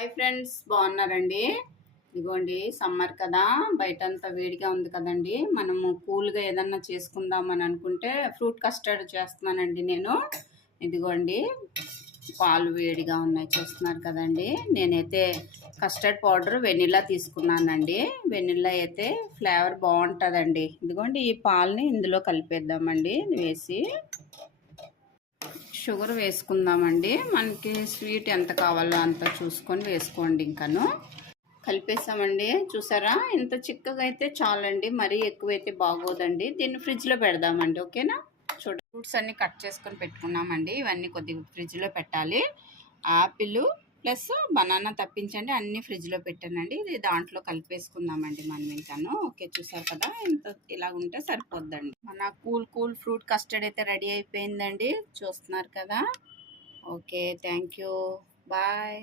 Hi friends, బాగున్నారండి? ఇదిగోండి, summer కదా, బయటంతా వేడిగా ఉంది కదండి. మనము కూల్గా ఏదన్నా చేసుకుందామని అనుకుంటే ఫ్రూట్ కస్టర్డ్ చేస్తున్నానండి నేను. ఇదిగోండి, పాలు వేడిగా ఉన్నాయి, చూస్తున్నారు కదండి. నేనైతే కస్టర్డ్ పౌడర్ వెనిలా తీసుకున్నానండి. వెనిలా అయితే ఫ్లేవర్ బాగుంటుందండి. ఇదిగోండి, ఈ పాలని ఇందులో కలిపేద్దామండి. వేసి షుగర్ వేసుకుందామండి. మనకి స్వీట్ ఎంత కావాలో అంత చూసుకొని వేసుకోండి. ఇంకాను కలిపేసామండి. చూసారా, ఇంత చిక్కగా అయితే చాలండి, మరీ ఎక్కువైతే బాగోదండి. దీన్ని ఫ్రిడ్జ్లో పెడదామండి. ఓకేనా? చూడండి, ఫ్రూట్స్ అన్నీ కట్ చేసుకొని పెట్టుకున్నామండి. ఇవన్నీ కొద్దిగా ఫ్రిడ్జ్లో పెట్టాలి. యాపిల్ ప్లస్ బనానా తప్పించండి, అన్నీ ఫ్రిడ్జ్లో పెట్టానండి. ఇది దాంట్లో కలిపేసుకుందామండి మనం ఇంకాను. ఓకే, చూసారు కదా, ఇంత ఇలా ఉంటే సరిపోద్దండి. మన కూల్ ఫ్రూట్ కస్టర్డ్ అయితే రెడీ అయిపోయిందండి. చూస్తున్నారు కదా. Okay, thank you, bye.